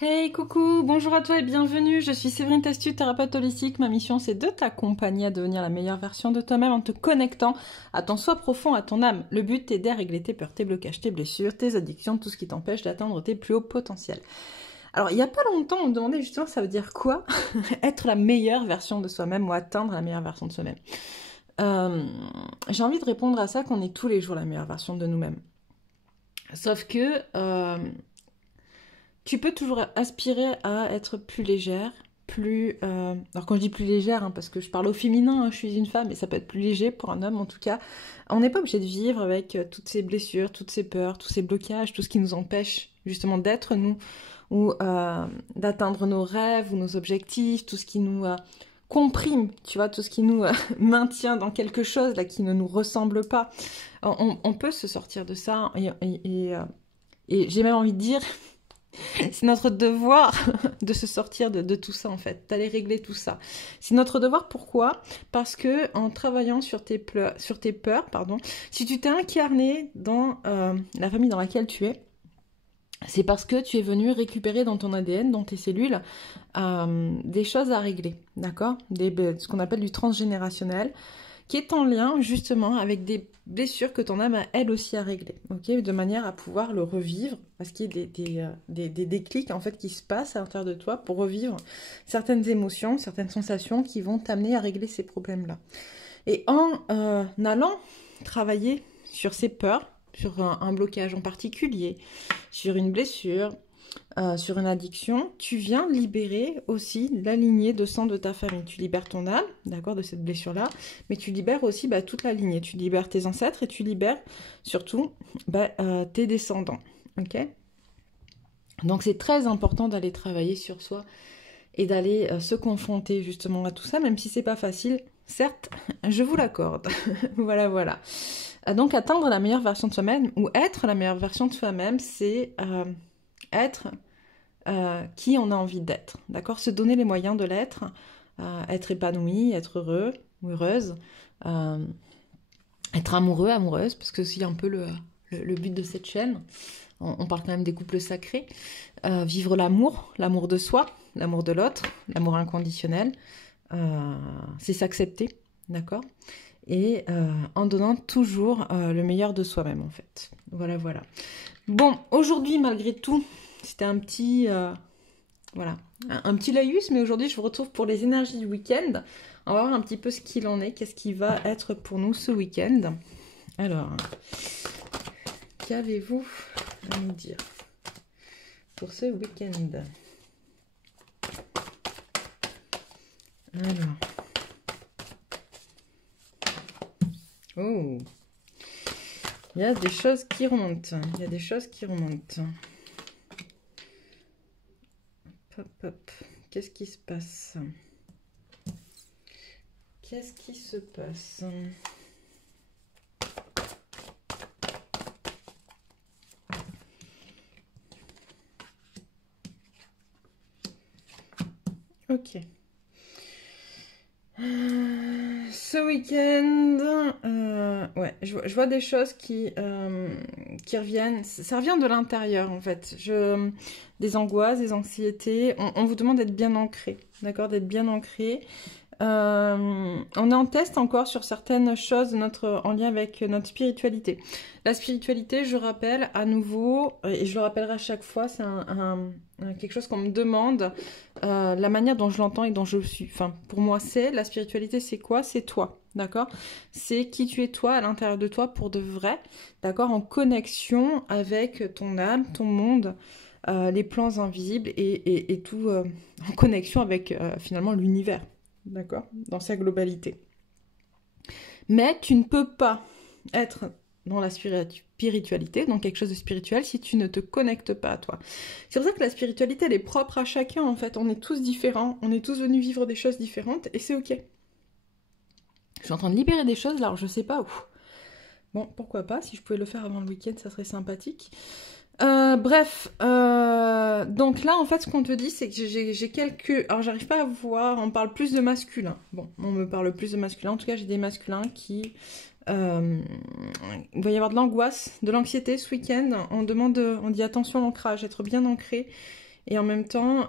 Hey, coucou, bonjour à toi et bienvenue. Je suis Séverine Testu, thérapeute holistique. Ma mission, c'est de t'accompagner à devenir la meilleure version de toi-même en te connectant à ton soi profond, à ton âme. Le but est d'aider à régler tes peurs, tes blocages, tes blessures, tes addictions, tout ce qui t'empêche d'atteindre tes plus hauts potentiels. Alors, il n'y a pas longtemps, on me demandait justement ça veut dire quoi être la meilleure version de soi-même ou atteindre la meilleure version de soi-même. J'ai envie de répondre à ça qu'on est tous les jours la meilleure version de nous-mêmes. Sauf que tu peux toujours aspirer à être plus légère, plus... Alors quand je dis plus légère, parce que je parle au féminin, je suis une femme, et ça peut être plus léger pour un homme en tout cas. On n'est pas obligé de vivre avec toutes ces blessures, toutes ces peurs, tous ces blocages, tout ce qui nous empêche justement d'être nous, ou d'atteindre nos rêves ou nos objectifs, tout ce qui nous comprime, tu vois, tout ce qui nous maintient dans quelque chose là qui ne nous ressemble pas. On peut se sortir de ça, et j'ai même envie de dire... C'est notre devoir de se sortir de tout ça en fait, d'aller régler tout ça. C'est notre devoir, pourquoi? Parce que en travaillant sur tes peurs, si tu t'es incarné dans la famille dans laquelle tu es, c'est parce que tu es venu récupérer dans ton ADN, dans tes cellules, des choses à régler, d'accord? Ce qu'on appelle du transgénérationnel, qui est en lien justement avec des blessures que ton âme a elle aussi à régler, ok, de manière à pouvoir le revivre, parce qu'il y a des déclics en fait qui se passent à l'intérieur de toi pour revivre certaines émotions, certaines sensations qui vont t'amener à régler ces problèmes-là. Et en allant travailler sur ces peurs, sur un blocage en particulier, sur une blessure, sur une addiction, tu viens libérer aussi la lignée de sang de ta famille. Tu libères ton âme, d'accord, de cette blessure-là, mais tu libères aussi toute la lignée. Tu libères tes ancêtres et tu libères surtout tes descendants, ok? Donc c'est très important d'aller travailler sur soi et d'aller se confronter justement à tout ça, même si c'est pas facile, certes, je vous l'accorde. Voilà, voilà. Donc atteindre la meilleure version de soi-même, ou être la meilleure version de soi-même, c'est être qui on a envie d'être, d'accord? Se donner les moyens de l'être, être épanoui, être heureux ou heureuse, être amoureux, amoureuse, parce que c'est un peu le but de cette chaîne. On parle quand même des couples sacrés. Vivre l'amour de soi, l'amour de l'autre, l'amour inconditionnel, c'est s'accepter, d'accord? Et en donnant toujours le meilleur de soi-même, en fait. Voilà, voilà. Bon, aujourd'hui, malgré tout, c'était un petit... voilà, un petit laïus, mais aujourd'hui, je vous retrouve pour les énergies du week-end. On va voir un petit peu ce qu'il en est, qu'est-ce qui va être pour nous ce week-end. Alors, qu'avez-vous à nous dire pour ce week-end? Alors... Oh, il y a des choses qui remontent. Il y a des choses qui remontent. Hop, hop. Qu'est-ce qui se passe? Qu'est-ce qui se passe? Ok. Ce week-end, ouais, je vois des choses qui reviennent. Ça revient de l'intérieur, en fait. Des angoisses, des anxiétés. On vous demande d'être bien ancré, d'accord? D'être bien ancré. On est en test encore sur certaines choses en lien avec notre spiritualité. La spiritualité, je rappelle à nouveau, et je le rappellerai à chaque fois, c'est quelque chose qu'on me demande, la manière dont je l'entends et dont je suis. Enfin, pour moi, la spiritualité, c'est quoi? C'est toi, d'accord? C'est qui tu es toi, à l'intérieur de toi, pour de vrai, d'accord? En connexion avec ton âme, ton monde, les plans invisibles et tout en connexion avec finalement l'univers. D'accord? Dans sa globalité. Mais tu ne peux pas être dans la spiritualité, dans quelque chose de spirituel, si tu ne te connectes pas à toi. C'est pour ça que la spiritualité, elle est propre à chacun, en fait. On est tous différents, on est tous venus vivre des choses différentes, et c'est ok. Je suis en train de libérer des choses, là, alors je sais pas où. Bon, pourquoi pas, si je pouvais le faire avant le week-end, ça serait sympathique. Bref, donc là en fait ce qu'on te dit c'est que j'ai quelques... Alors j'arrive pas à voir, on parle plus de masculin. Bon, on me parle plus de masculin, en tout cas j'ai des masculins qui... il va y avoir de l'angoisse, de l'anxiété ce week-end. On dit attention à l'ancrage, être bien ancré Et en même temps,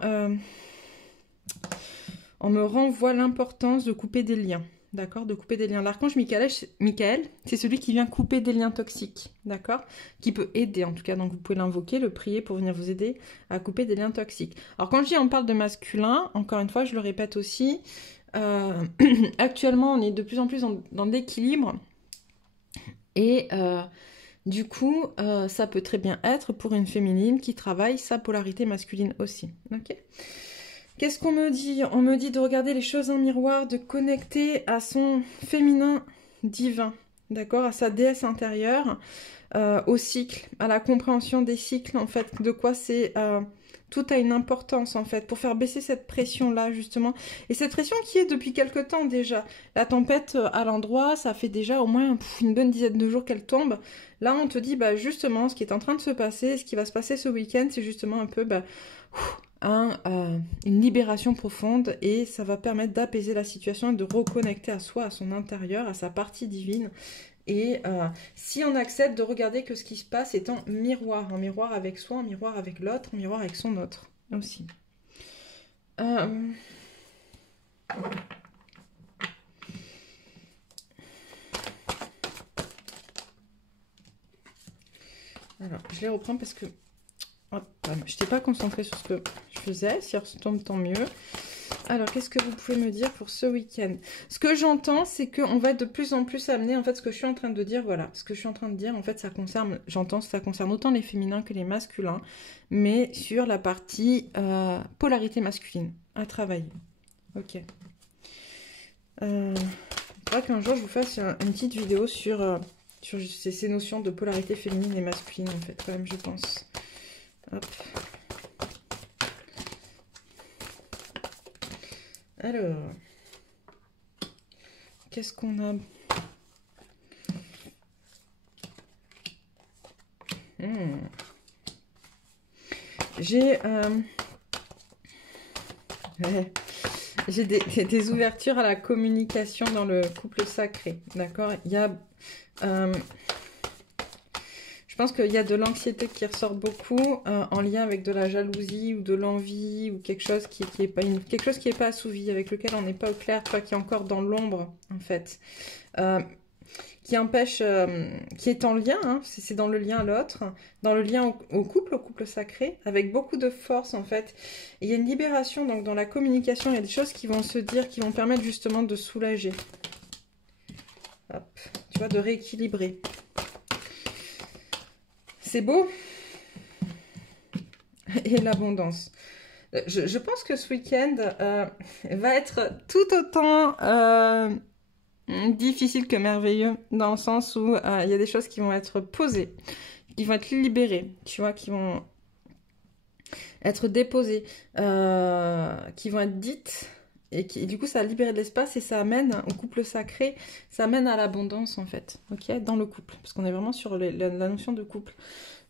on me renvoie l'importance de couper des liens. D'accord, de couper des liens. L'archange Michael, c'est celui qui vient couper des liens toxiques, d'accord, qui peut aider en tout cas. Donc vous pouvez l'invoquer, le prier pour venir vous aider à couper des liens toxiques. Alors quand je dis on parle de masculin, encore une fois, je le répète aussi, actuellement on est de plus en plus dans l'équilibre et du coup ça peut très bien être pour une féminine qui travaille sa polarité masculine aussi. Ok. Qu'est-ce qu'on me dit? On me dit de regarder les choses en miroir, de connecter à son féminin divin, d'accord, à sa déesse intérieure, au cycle, à la compréhension des cycles, en fait, de quoi c'est... tout a une importance, en fait, pour faire baisser cette pression-là, justement. Et cette pression qui est depuis quelque temps déjà. La tempête à l'endroit, ça fait déjà au moins une bonne dizaine de jours qu'elle tombe. Là, on te dit, bah, justement, ce qui est en train de se passer, ce qui va se passer ce week-end, c'est justement un peu... Bah, une libération profonde et ça va permettre d'apaiser la situation et de reconnecter à soi, à son intérieur, à sa partie divine. Et si on accepte de regarder que ce qui se passe est en miroir avec soi, en miroir avec l'autre, en miroir avec son autre aussi. Alors, je les reprends parce que hop, je n'étais pas concentrée sur ce que je faisais. Si elle retombe, tant mieux. Alors, qu'est-ce que vous pouvez me dire pour ce week-end? Ce que j'entends, c'est qu'on va être de plus en plus amené, en fait, ce que je suis en train de dire, voilà. Ce que je suis en train de dire, en fait, ça concerne, j'entends, ça concerne autant les féminins que les masculins, mais sur la partie polarité masculine à travailler. Ok. Il faudra qu'un jour, je vous fasse une petite vidéo sur ces notions de polarité féminine et masculine, en fait, quand même, je pense. Hop. Alors, qu'est-ce qu'on a? J'ai des ouvertures à la communication dans le couple sacré, d'accord? Il y a... je pense qu'il y a de l'anxiété qui ressort beaucoup en lien avec de la jalousie ou de l'envie ou quelque chose qui est pas quelque chose qui est pas assouvi, avec lequel on n'est pas au clair, toi, qui est encore dans l'ombre en fait, qui empêche, qui est en lien, hein, c'est dans le lien à l'autre, dans le lien au couple sacré, avec beaucoup de force en fait. Et il y a une libération donc dans la communication, il y a des choses qui vont se dire, qui vont permettre justement de soulager. Hop, tu vois, de rééquilibrer. C'est beau. Et l'abondance. Je pense que ce week-end va être tout autant difficile que merveilleux, dans le sens où il y a des choses qui vont être posées, qui vont être libérées, tu vois, qui vont être déposées, qui vont être dites, et du coup ça a libéré de l'espace et ça amène au couple sacré, ça amène à l'abondance en fait, ok, dans le couple, parce qu'on est vraiment sur la notion de couple.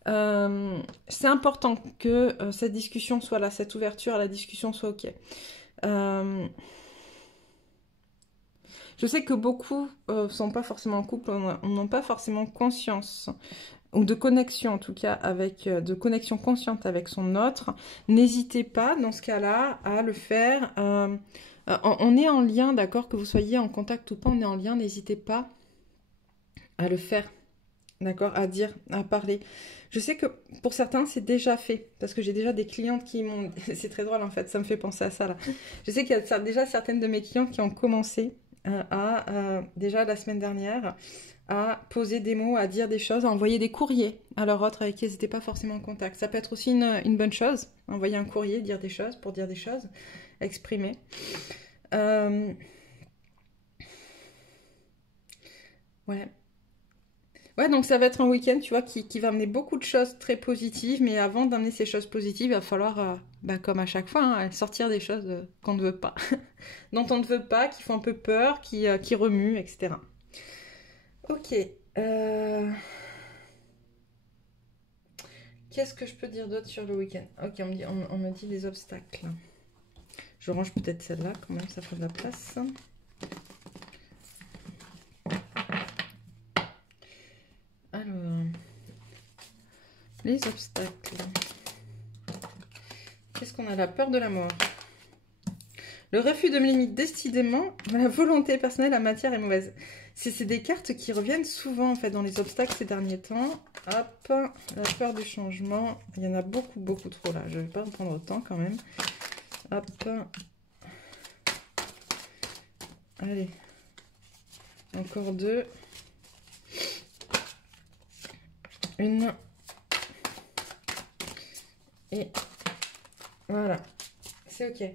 C'est important que cette discussion soit là, cette ouverture à la discussion soit ok. Je sais que beaucoup sont pas forcément en couple, n'ont pas forcément conscience, ou de connexion en tout cas, de connexion consciente avec son autre. N'hésitez pas dans ce cas-là à le faire. On est en lien, d'accord, que vous soyez en contact ou pas, on est en lien, n'hésitez pas à le faire. D'accord, à dire, à parler. Je sais que pour certains, c'est déjà fait. Parce que j'ai déjà des clientes qui m'ont... C'est très drôle en fait, ça me fait penser à ça là. Je sais qu'il y a déjà certaines de mes clientes qui ont commencé déjà la semaine dernière, à poser des mots, à dire des choses, à envoyer des courriers à leur autre avec qui ils n'étaient pas forcément en contact. Ça peut être aussi une bonne chose, envoyer un courrier, dire des choses, pour dire des choses, exprimer. Ouais. Ouais, donc ça va être un week-end, tu vois, qui va amener beaucoup de choses très positives, mais avant d'amener ces choses positives, il va falloir, comme à chaque fois, hein, sortir des choses qu'on ne veut pas, dont on ne veut pas, qui font un peu peur, qui remuent, etc. Ok. Qu'est-ce que je peux dire d'autre sur le week-end? Ok, on me dit les obstacles. Je range peut-être celle-là, quand même, ça fait de la place. Alors, les obstacles. Qu'est-ce qu'on a? La peur de la mort. Le refus de mes limites, décidément, la volonté personnelle, la matière est mauvaise. C'est des cartes qui reviennent souvent en fait dans les obstacles ces derniers temps. Hop, la peur du changement. Il y en a beaucoup, beaucoup trop là. Je ne vais pas en prendre autant quand même. Hop. Allez. Encore deux. Une. Et voilà. C'est ok.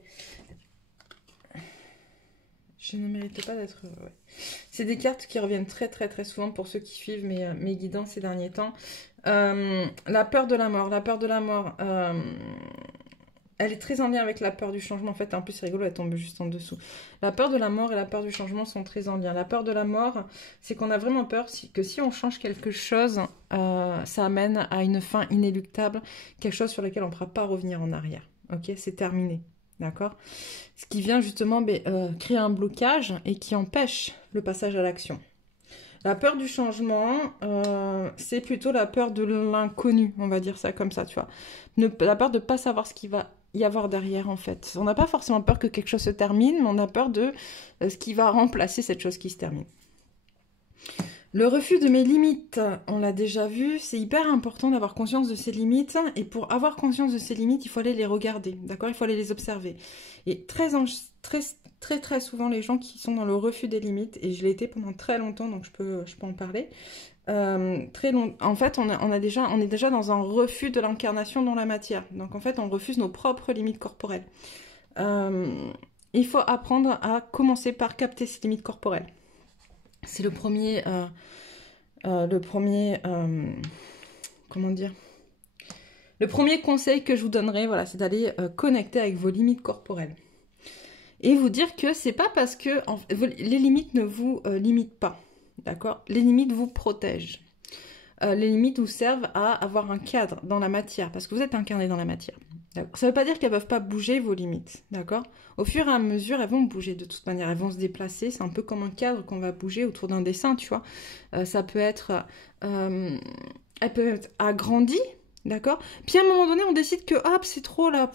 Je ne mérite pas d'être heureux. Ouais. C'est des cartes qui reviennent très très très souvent pour ceux qui suivent mes guidances ces derniers temps. La peur de la mort. La peur de la mort, elle est très en lien avec la peur du changement. En fait, en plus, c'est rigolo, elle tombe juste en dessous. La peur de la mort et la peur du changement sont très en lien. La peur de la mort, c'est qu'on a vraiment peur que si on change quelque chose, ça amène à une fin inéluctable, quelque chose sur lequel on ne pourra pas revenir en arrière. Ok, c'est terminé. D'accord? Ce qui vient justement créer un blocage et qui empêche le passage à l'action. La peur du changement, c'est plutôt la peur de l'inconnu, on va dire ça comme ça, tu vois. La peur de ne pas savoir ce qu'il va y avoir derrière, en fait. On n'a pas forcément peur que quelque chose se termine, mais on a peur de ce qui va remplacer cette chose qui se termine. Le refus de mes limites, on l'a déjà vu, c'est hyper important d'avoir conscience de ses limites. Et pour avoir conscience de ses limites, il faut aller les regarder, d'accord? Il faut aller les observer. Et très souvent, les gens qui sont dans le refus des limites, et je l'ai été pendant très longtemps, donc je peux en parler, en fait, on est déjà dans un refus de l'incarnation dans la matière. Donc en fait, on refuse nos propres limites corporelles. Il faut apprendre à commencer par capter ses limites corporelles. C'est le premier, comment dire, le premier conseil que je vous donnerai, voilà, c'est d'aller connecter avec vos limites corporelles. Et vous dire que c'est pas parce que les limites ne vous limitent pas, d'accord? Les limites vous protègent. Les limites vous servent à avoir un cadre dans la matière, parce que vous êtes incarné dans la matière. Ça ne veut pas dire qu'elles ne peuvent pas bouger, vos limites, d'accord? Au fur et à mesure, elles vont bouger de toute manière, elles vont se déplacer. C'est un peu comme un cadre qu'on va bouger autour d'un dessin, tu vois. Ça peut être... elle peut être agrandie, d'accord? Puis à un moment donné, on décide que, hop, c'est trop là,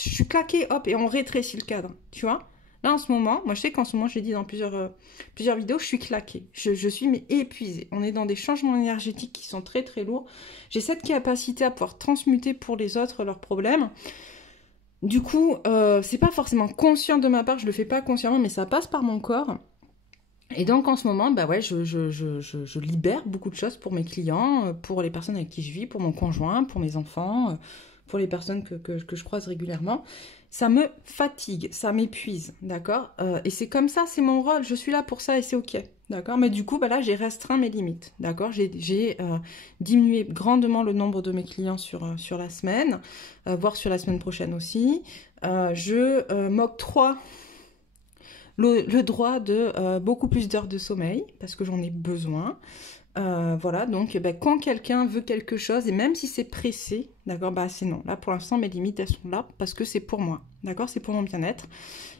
je suis claquée, hop, et on rétrécit le cadre, tu vois? Là, en ce moment, moi je sais qu'en ce moment, je l'ai dit dans plusieurs vidéos, je suis claquée. Je suis mais épuisée. On est dans des changements énergétiques qui sont très très lourds. J'ai cette capacité à pouvoir transmuter pour les autres leurs problèmes. Du coup, c'est pas forcément conscient de ma part, je le fais pas consciemment, mais ça passe par mon corps. Et donc en ce moment, bah ouais, je libère beaucoup de choses pour mes clients, pour les personnes avec qui je vis, pour mon conjoint, pour mes enfants, pour les personnes que je croise régulièrement. Ça me fatigue, ça m'épuise, d'accord? Et c'est comme ça, c'est mon rôle, je suis là pour ça et c'est ok, d'accord? Mais du coup, bah là, j'ai restreint mes limites, d'accord? J'ai diminué grandement le nombre de mes clients sur la semaine, voire sur la semaine prochaine aussi. Je m'octroie le droit de beaucoup plus d'heures de sommeil, parce que j'en ai besoin. Voilà, donc quand quelqu'un veut quelque chose, et même si c'est pressé, d'accord, bah c'est non. Là, pour l'instant, mes limites, elles sont là, parce que c'est pour moi, d'accord, c'est pour mon bien-être.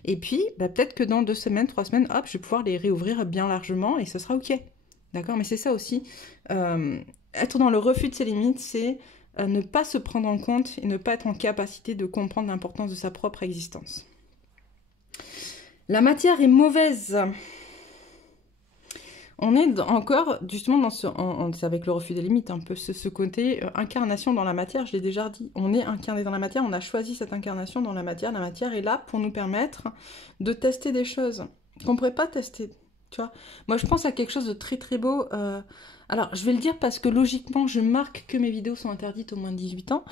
Et puis, peut-être que dans 2 semaines, 3 semaines, hop, je vais pouvoir les réouvrir bien largement, et ce sera ok, d'accord. Mais c'est ça aussi, être dans le refus de ses limites, c'est ne pas se prendre en compte, et ne pas être en capacité de comprendre l'importance de sa propre existence. La matière est mauvaise. On est encore, justement, c'est avec le refus des limites, un peu ce côté incarnation dans la matière, je l'ai déjà dit. On est incarné dans la matière, on a choisi cette incarnation dans la matière. La matière est là pour nous permettre de tester des choses qu'on ne pourrait pas tester, tu vois. Moi, je pense à quelque chose de très très beau. Alors, je vais le dire parce que logiquement, je marque que mes vidéos sont interdites au moins de 18 ans.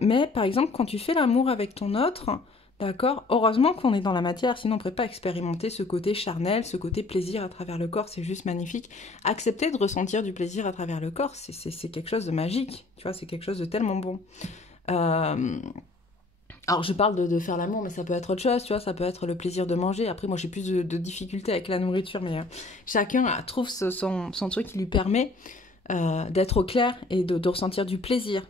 Mais par exemple, quand tu fais l'amour avec ton autre... D'accord? Heureusement qu'on est dans la matière, sinon on ne pourrait pas expérimenter ce côté charnel, ce côté plaisir à travers le corps, c'est juste magnifique. Accepter de ressentir du plaisir à travers le corps, c'est quelque chose de magique, tu vois, c'est quelque chose de tellement bon. Alors je parle de faire l'amour, mais ça peut être autre chose, tu vois, ça peut être le plaisir de manger. Après, moi j'ai plus de difficultés avec la nourriture, mais chacun trouve son truc qui lui permet d'être au clair et de ressentir du plaisir.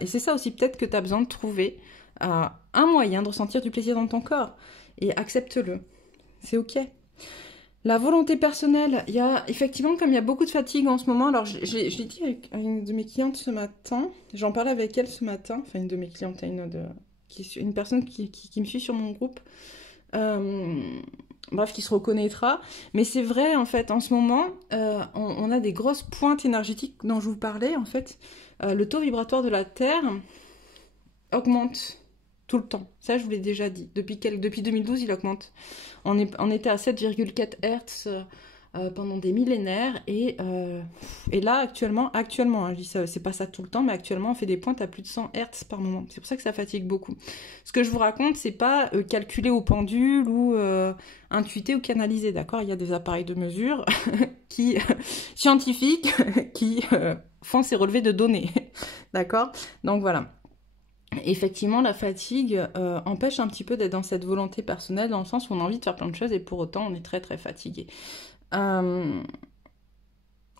Et c'est ça aussi peut-être que tu as besoin de trouver un moyen de ressentir du plaisir dans ton corps. Et accepte-le. C'est ok. La volonté personnelle, il y a effectivement, comme il y a beaucoup de fatigue en ce moment, alors je l'ai dit avec une de mes clientes ce matin, j'en parlais avec elle ce matin, enfin une de mes clientes, une une personne qui me suit sur mon groupe, bref, qui se reconnaîtra. Mais c'est vrai, en fait, en ce moment, on a des grosses pointes énergétiques dont je vous parlais, en fait. Le taux vibratoire de la Terre augmente tout le temps. Ça, je vous l'ai déjà dit. Depuis 2012, il augmente. On était à 7,4 Hz pendant des millénaires. Et là, actuellement, hein, je dis ça, c'est pas ça tout le temps, mais actuellement, on fait des pointes à plus de 100 Hz par moment. C'est pour ça que ça fatigue beaucoup. Ce que je vous raconte, c'est pas calculé au pendule ou intuité ou canalisé, d'accord? Il y a des appareils de mesure scientifiques qui font ces relevés de données, d'accord? Donc voilà. Effectivement, la fatigue empêche un petit peu d'être dans cette volonté personnelle, dans le sens où on a envie de faire plein de choses et pour autant on est très très fatigué.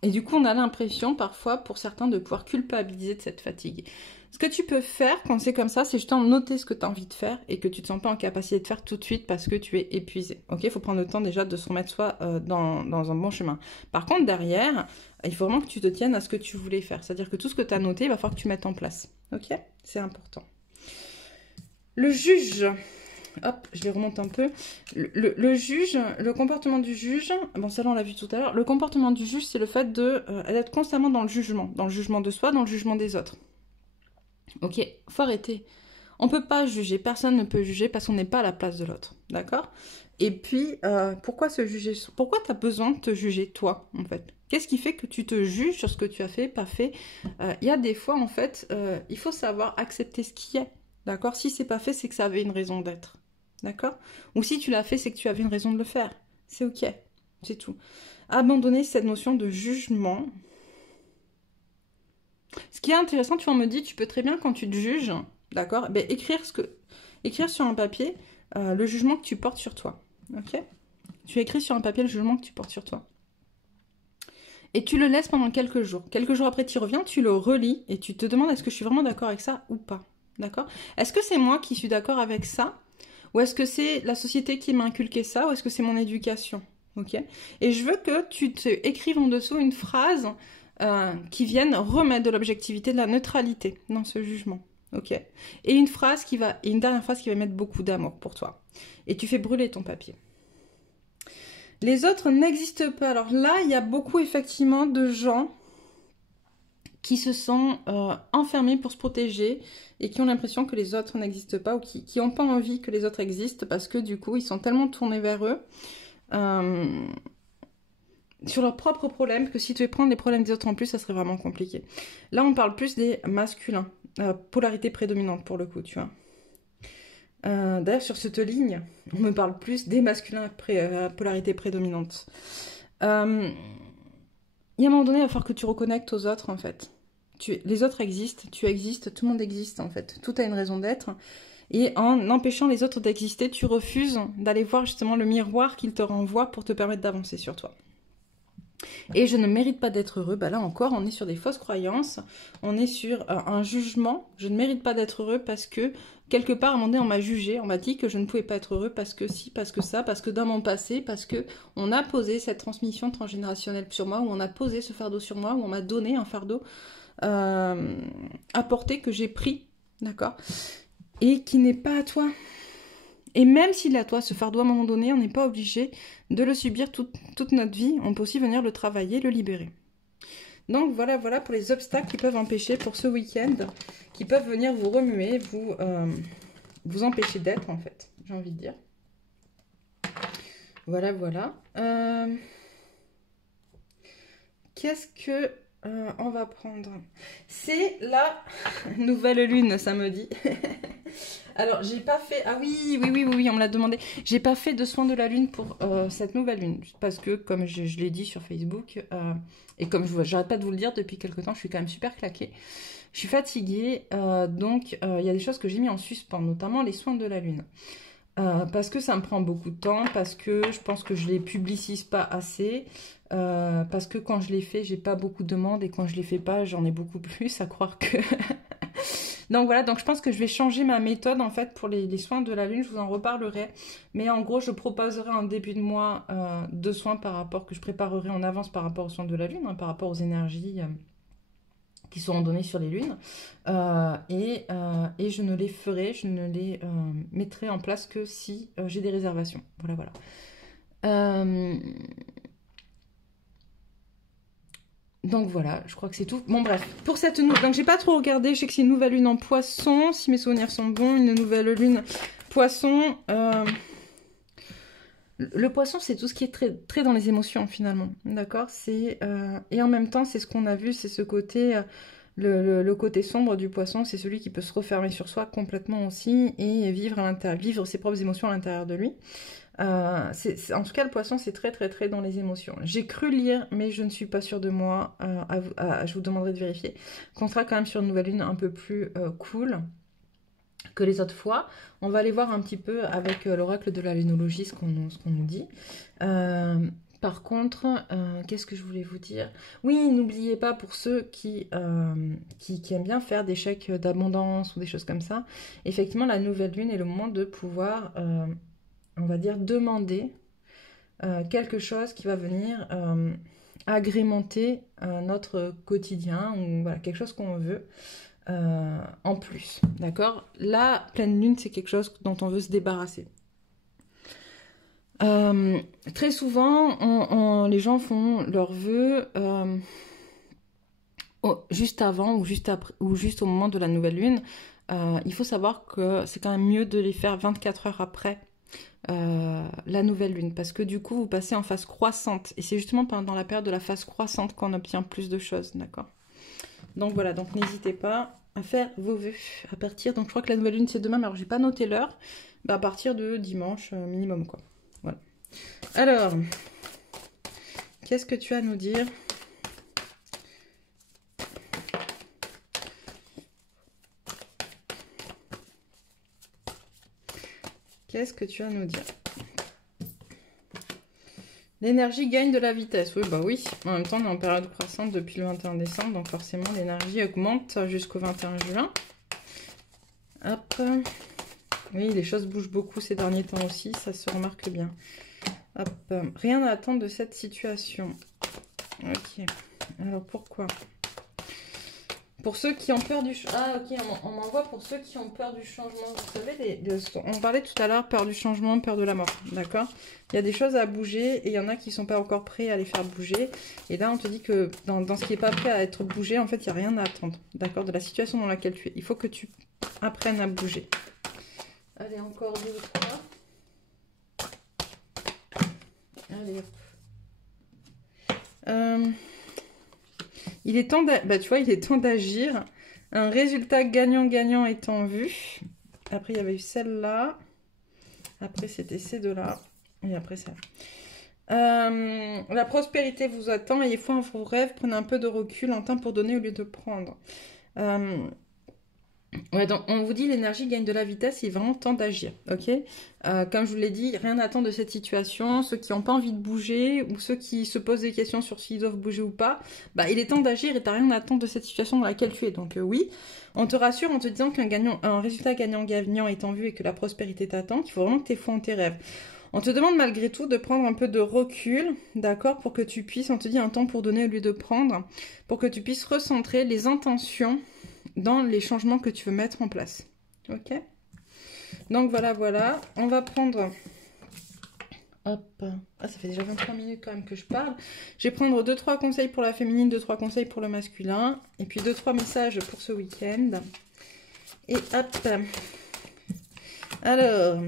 Et du coup, on a l'impression parfois, pour certains, de pouvoir culpabiliser de cette fatigue. Ce que tu peux faire quand c'est comme ça, c'est justement noter ce que tu as envie de faire et que tu ne te sens pas en capacité de faire tout de suite parce que tu es épuisé. Ok, il faut prendre le temps déjà de se remettre soi dans un bon chemin. Par contre, derrière, il faut vraiment que tu te tiennes à ce que tu voulais faire. C'est-à-dire que tout ce que tu as noté, il va falloir que tu mettes en place. Ok, c'est important. Le juge... Hop, je les remonte un peu. Le juge, le comportement du juge, bon ça là on l'a vu tout à l'heure, le comportement du juge c'est le fait d'être constamment dans le jugement de soi, dans le jugement des autres. Ok, faut arrêter. On peut pas juger, personne ne peut juger parce qu'on n'est pas à la place de l'autre, d'accord? Et puis, pourquoi se juger? Pourquoi tu as besoin de te juger toi, en fait? Qu'est-ce qui fait que tu te juges sur ce que tu as fait, pas fait? Il y a des fois, en fait, il faut savoir accepter ce qui est, d'accord? Si c'est pas fait, c'est que ça avait une raison d'être. D'accord? Ou si tu l'as fait, c'est que tu avais une raison de le faire. C'est ok. C'est tout. Abandonner cette notion de jugement. Ce qui est intéressant, tu me dis, tu peux très bien, quand tu te juges, d'accord? Ben, écrire sur un papier le jugement que tu portes sur toi. Ok? Tu écris sur un papier le jugement que tu portes sur toi. Et tu le laisses pendant quelques jours. Quelques jours après, tu reviens, tu le relis et tu te demandes est-ce que je suis vraiment d'accord avec ça ou pas. D'accord? Est-ce que c'est moi qui suis d'accord avec ça? Ou est-ce que c'est la société qui m'a inculqué ça? Ou est-ce que c'est mon éducation? Ok? Et je veux que tu te écrives en dessous une phrase qui vienne remettre de l'objectivité, de la neutralité dans ce jugement. Ok? Et une dernière phrase qui va mettre beaucoup d'amour pour toi. Et tu fais brûler ton papier. Les autres n'existent pas. Alors là, il y a beaucoup effectivement de gens qui se sont enfermés pour se protéger et qui ont l'impression que les autres n'existent pas ou qui n'ont pas envie que les autres existent parce que du coup, ils sont tellement tournés vers eux sur leurs propres problèmes que si tu veux prendre les problèmes des autres en plus, ça serait vraiment compliqué. Là, on parle plus des masculins, polarité prédominante pour le coup, tu vois. D'ailleurs, sur cette ligne, on me parle plus des masculins polarité prédominante. Il y a un moment donné, il va falloir que tu reconnectes aux autres, en fait. Les autres existent, tu existes, tout le monde existe, en fait. Tout a une raison d'être. Et en empêchant les autres d'exister, tu refuses d'aller voir justement le miroir qu'ils te renvoient pour te permettre d'avancer sur toi. Et je ne mérite pas d'être heureux. Bah là encore, on est sur des fausses croyances. On est sur un jugement. Je ne mérite pas d'être heureux parce que, quelque part, à un moment donné, on m'a jugé. On m'a dit que je ne pouvais pas être heureux parce que si, parce que ça, parce que dans mon passé, parce que on a posé cette transmission transgénérationnelle sur moi, ou on a posé ce fardeau sur moi, ou on m'a donné un fardeau à porter que j'ai pris, d'accord? Et qui n'est pas à toi. Et même s'il est à toi, ce fardeau, à un moment donné, on n'est pas obligé de le subir toute notre vie. On peut aussi venir le travailler, le libérer. Donc voilà pour les obstacles qui peuvent empêcher pour ce week-end, qui peuvent venir vous remuer, vous empêcher d'être en fait, j'ai envie de dire. Voilà. Qu'est-ce que on va prendre? C'est la nouvelle lune samedi. Alors, j'ai pas fait... Ah oui, on me l'a demandé. J'ai pas fait de soin de la lune pour cette nouvelle lune. Parce que, comme je l'ai dit sur Facebook, et comme j'arrête pas de vous le dire depuis quelque temps, je suis quand même super claquée. Je suis fatiguée, donc il y a des choses que j'ai mis en suspens, notamment les soins de la lune. Parce que ça me prend beaucoup de temps, parce que je pense que je les publicise pas assez, parce que quand je les fais, j'ai pas beaucoup de demandes, et quand je les fais pas, j'en ai beaucoup plus, à croire que... Donc voilà, donc je pense que je vais changer ma méthode en fait pour les soins de la lune, je vous en reparlerai. Mais en gros, je proposerai en début de mois 2 soins par rapport que je préparerai en avance par rapport aux soins de la lune, hein, par rapport aux énergies qui seront données sur les lunes. Et je ne les ferai, je ne les mettrai en place que si j'ai des réservations. Voilà, voilà. Donc voilà, je crois que c'est tout. Bon bref, pour cette nouvelle... Donc j'ai pas trop regardé, je sais que c'est une nouvelle lune en poisson, si mes souvenirs sont bons, une nouvelle lune poisson. Le poisson, c'est tout ce qui est très, très dans les émotions finalement, d'accord. Et en même temps, c'est ce qu'on a vu, c'est ce côté... Le côté sombre du poisson, c'est celui qui peut se refermer sur soi complètement aussi et vivre ses propres émotions à l'intérieur de lui. En tout cas, le poisson, c'est très, très, très dans les émotions. J'ai cru lire, mais je ne suis pas sûre de moi. Je vous demanderai de vérifier. Qu'on sera quand même sur une nouvelle lune un peu plus cool que les autres fois. On va aller voir un petit peu avec l'oracle de la lunologie ce qu'on nous dit. Par contre, qu'est-ce que je voulais vous dire? Oui, n'oubliez pas pour ceux qui aiment bien faire des chèques d'abondance ou des choses comme ça, effectivement, la nouvelle lune est le moment de pouvoir, on va dire, demander quelque chose qui va venir agrémenter notre quotidien ou voilà, quelque chose qu'on veut en plus. D'accord? La pleine lune, c'est quelque chose dont on veut se débarrasser. Très souvent, les gens font leurs vœux juste avant ou juste après ou juste au moment de la nouvelle lune. Il faut savoir que c'est quand même mieux de les faire 24 heures après la nouvelle lune parce que du coup vous passez en phase croissante et c'est justement pendant la période de la phase croissante qu'on obtient plus de choses, d'accord? Donc voilà, donc n'hésitez pas à faire vos vœux à partir, donc je crois que la nouvelle lune c'est demain, mais alors j'ai pas noté l'heure, à partir de dimanche minimum quoi. Voilà. Alors, qu'est-ce que tu as à nous dire? Qu'est-ce que tu as à nous dire? L'énergie gagne de la vitesse. Oui, bah oui. En même temps, on est en période croissante depuis le 21 décembre, donc forcément, l'énergie augmente jusqu'au 21 juin. Hop. Oui, les choses bougent beaucoup ces derniers temps aussi, ça se remarque bien. Hop. Rien à attendre de cette situation. Ok. Alors, pourquoi? Pour ceux qui ont peur du changement. Ah, ok, on m'envoie pour ceux qui ont peur du changement. Vous savez, on parlait tout à l'heure, peur du changement, peur de la mort. D'accord? Il y a des choses à bouger et il y en a qui ne sont pas encore prêts à les faire bouger. Et là, on te dit que dans ce qui n'est pas prêt à être bougé, en fait, il n'y a rien à attendre. D'accord? De la situation dans laquelle tu es. Il faut que tu apprennes à bouger. Allez, encore 2 ou 3. Allez, hop. Il est temps d'agir. Un résultat gagnant-gagnant est en vue. Après, il y avait eu celle-là. Après, c'était ces deux-là. Et après, ça. La prospérité vous attend. Ayez foi en vos rêves. Prenez un peu de recul en temps pour donner au lieu de prendre. Ouais, donc on vous dit l'énergie gagne de la vitesse, il est vraiment temps d'agir, ok? Comme je vous l'ai dit, rien n'attend de cette situation. Ceux qui n'ont pas envie de bouger ou ceux qui se posent des questions sur s'ils doivent bouger ou pas, bah il est temps d'agir et t'as rien à attendre de cette situation dans laquelle tu es. Donc oui, on te rassure en te disant un résultat gagnant-gagnant est en vue et que la prospérité t'attend, qu'il faut vraiment que tu aies foi en tes rêves. On te demande malgré tout de prendre un peu de recul, d'accord, pour que tu puisses, on te dit un temps pour donner au lieu de prendre, pour que tu puisses recentrer les intentions dans les changements que tu veux mettre en place. Ok? Donc voilà. On va prendre... Hop. Ah, ça fait déjà 23 minutes quand même que je parle. Je vais prendre 2-3 conseils pour la féminine, 2-3 conseils pour le masculin. Et puis 2-3 messages pour ce week-end. Et hop. Alors...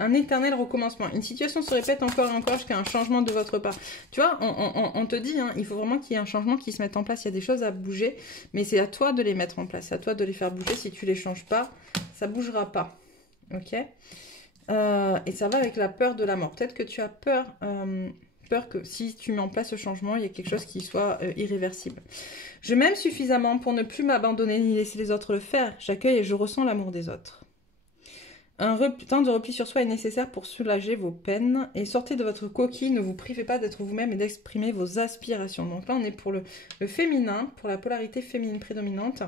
Un éternel recommencement. Une situation se répète encore et encore jusqu'à un changement de votre part. Tu vois, on te dit, hein, il faut vraiment qu'il y ait un changement qui se mette en place. Il y a des choses à bouger, mais c'est à toi de les mettre en place. C'est à toi de les faire bouger. Si tu les changes pas, ça bougera pas. Ok? Et ça va avec la peur de la mort. Peut-être que tu as peur que si tu mets en place ce changement, il y ait quelque chose qui soit irréversible. Je m'aime suffisamment pour ne plus m'abandonner ni laisser les autres le faire. J'accueille et je ressens l'amour des autres. Un temps de repli sur soi est nécessaire pour soulager vos peines et sortez de votre coquille, ne vous privez pas d'être vous-même et d'exprimer vos aspirations. Donc là, on est pour le féminin, pour la polarité féminine prédominante.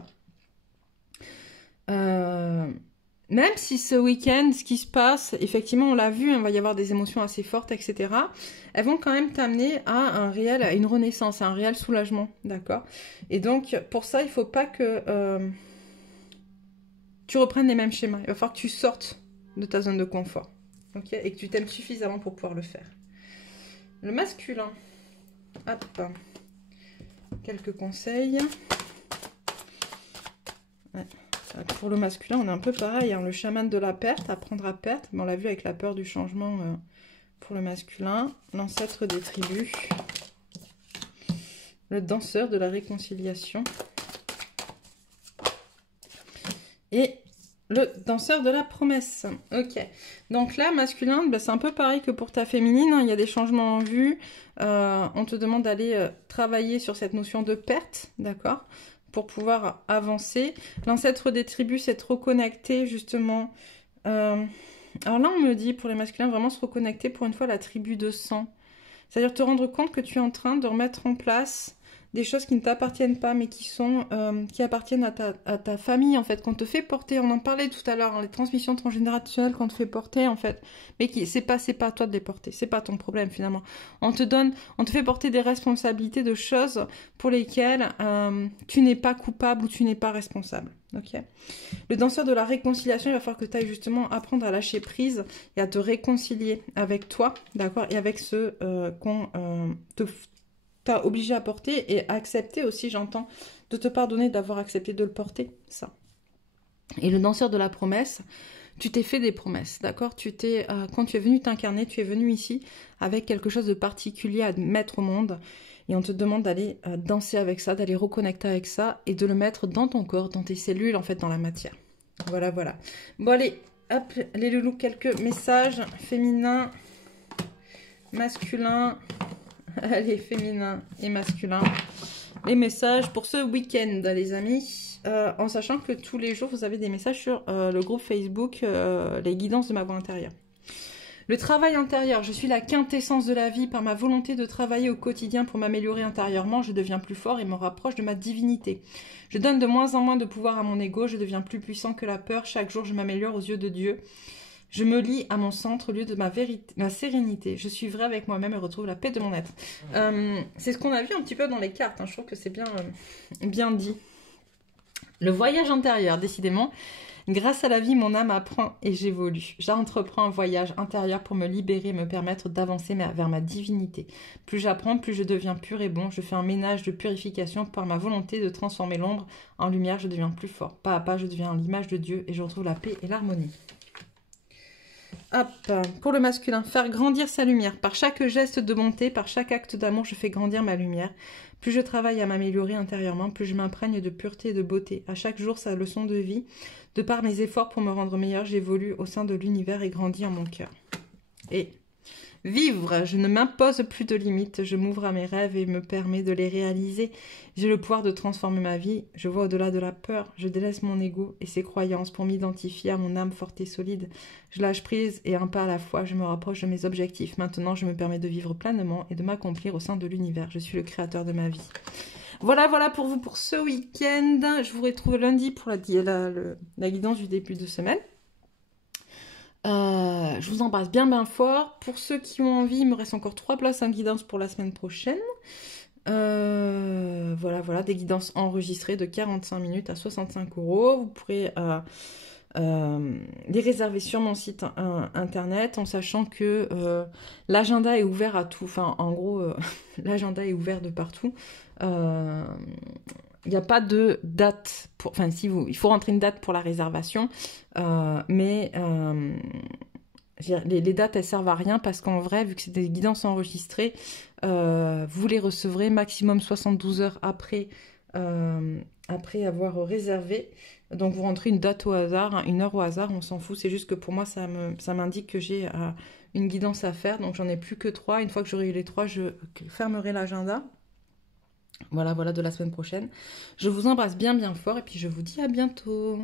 même si ce week-end, ce qui se passe, effectivement, on l'a vu, il va y avoir des émotions assez fortes, etc. Elles vont quand même t'amener à une renaissance, à un réel soulagement, d'accord? Et donc, pour ça, il ne faut pas que tu reprennes les mêmes schémas. Il va falloir que tu sortes de ta zone de confort, ok? Et que tu t'aimes suffisamment pour pouvoir le faire. Le masculin, hop, quelques conseils. Ouais. Pour le masculin, on est un peu pareil, hein. Le chaman de la perte, apprendre à perdre. On l'a vu avec la peur du changement pour le masculin. L'ancêtre des tribus. Le danseur de la réconciliation. Et le danseur de la promesse. Ok. Donc là, masculin, bah, c'est un peu pareil que pour ta féminine, hein. Il y a des changements en vue. On te demande d'aller travailler sur cette notion de perte, d'accord ? Pour pouvoir avancer. L'ancêtre des tribus, c'est de reconnecter justement. Alors là, on me dit pour les masculins, vraiment se reconnecter pour une fois à la tribu de sang. C'est-à-dire te rendre compte que tu es en train de remettre en place des choses qui ne t'appartiennent pas, mais qui appartiennent à ta famille, en fait, qu'on te fait porter. On en parlait tout à l'heure, hein, les transmissions transgénérationnelles qu'on te fait porter, en fait. Mais c'est pas à toi de les porter. C'est pas ton problème, finalement. On te fait porter des responsabilités de choses pour lesquelles tu n'es pas coupable ou tu n'es pas responsable. Ok. Le danseur de la réconciliation, il va falloir que tu ailles justement apprendre à lâcher prise et à te réconcilier avec toi, d'accord, et avec ceux qu'on t'a obligé à porter et accepter aussi, j'entends, de te pardonner d'avoir accepté de le porter, ça. Et le danseur de la promesse, tu t'es fait des promesses, d'accord? Quand tu es venu t'incarner, tu es venu ici avec quelque chose de particulier à mettre au monde. Et on te demande d'aller danser avec ça, d'aller reconnecter avec ça et de le mettre dans ton corps, dans tes cellules, en fait, dans la matière. Voilà, voilà. Bon, allez, hop, les loulous, quelques messages féminins, masculins. Allez, féminin et masculin. Les messages pour ce week-end, les amis. En sachant que tous les jours, vous avez des messages sur le groupe Facebook, les guidances de ma voix intérieure. Le travail intérieur. Je suis la quintessence de la vie. Par ma volonté de travailler au quotidien pour m'améliorer intérieurement, je deviens plus fort et me rapproche de ma divinité. Je donne de moins en moins de pouvoir à mon ego. Je deviens plus puissant que la peur. Chaque jour, je m'améliore aux yeux de Dieu. Je me lie à mon centre au lieu de ma sérénité. Je suis vraie avec moi-même et retrouve la paix de mon être. C'est ce qu'on a vu un petit peu dans les cartes, hein. Je trouve que c'est bien dit. Le voyage intérieur, décidément. Grâce à la vie, mon âme apprend et j'évolue. J'entreprends un voyage intérieur pour me libérer, me permettre d'avancer vers ma divinité. Plus j'apprends, plus je deviens pur et bon. Je fais un ménage de purification par ma volonté de transformer l'ombre en lumière. Je deviens plus fort. Pas à pas, je deviens l'image de Dieu et je retrouve la paix et l'harmonie. Hop, pour le masculin, faire grandir sa lumière. Par chaque geste de bonté, par chaque acte d'amour, je fais grandir ma lumière. Plus je travaille à m'améliorer intérieurement, plus je m'imprègne de pureté et de beauté. À chaque jour, sa leçon de vie. De par mes efforts pour me rendre meilleure, j'évolue au sein de l'univers et grandis en mon cœur. Et vivre, je ne m'impose plus de limites, je m'ouvre à mes rêves et me permets de les réaliser. J'ai le pouvoir de transformer ma vie, je vois au-delà de la peur, je délaisse mon ego et ses croyances pour m'identifier à mon âme forte et solide. Je lâche prise et un pas à la fois, je me rapproche de mes objectifs. Maintenant, je me permets de vivre pleinement et de m'accomplir au sein de l'univers. Je suis le créateur de ma vie. Voilà, voilà pour vous pour ce week-end. Je vous retrouve lundi pour la guidance du début de semaine. Je vous embrasse bien bien fort. Pour ceux qui ont envie, il me reste encore 3 places en guidance pour la semaine prochaine. Voilà, voilà, des guidances enregistrées de 45 minutes à 65 €. Vous pourrez les réserver sur mon site internet en sachant que l'agenda est ouvert à tout. Enfin, en gros, l'agenda est ouvert de partout. Il n'y a pas de date pour. Enfin, il faut rentrer une date pour la réservation, mais les dates elles servent à rien parce qu'en vrai, vu que c'est des guidances enregistrées, vous les recevrez maximum 72 heures après avoir réservé. Donc vous rentrez une date au hasard, hein, une heure au hasard, on s'en fout. C'est juste que pour moi, ça m'indique que j'ai une guidance à faire. Donc j'en ai plus que 3. Une fois que j'aurai eu les 3, je fermerai l'agenda. Voilà, voilà de la semaine prochaine. Je vous embrasse bien bien fort et puis je vous dis à bientôt.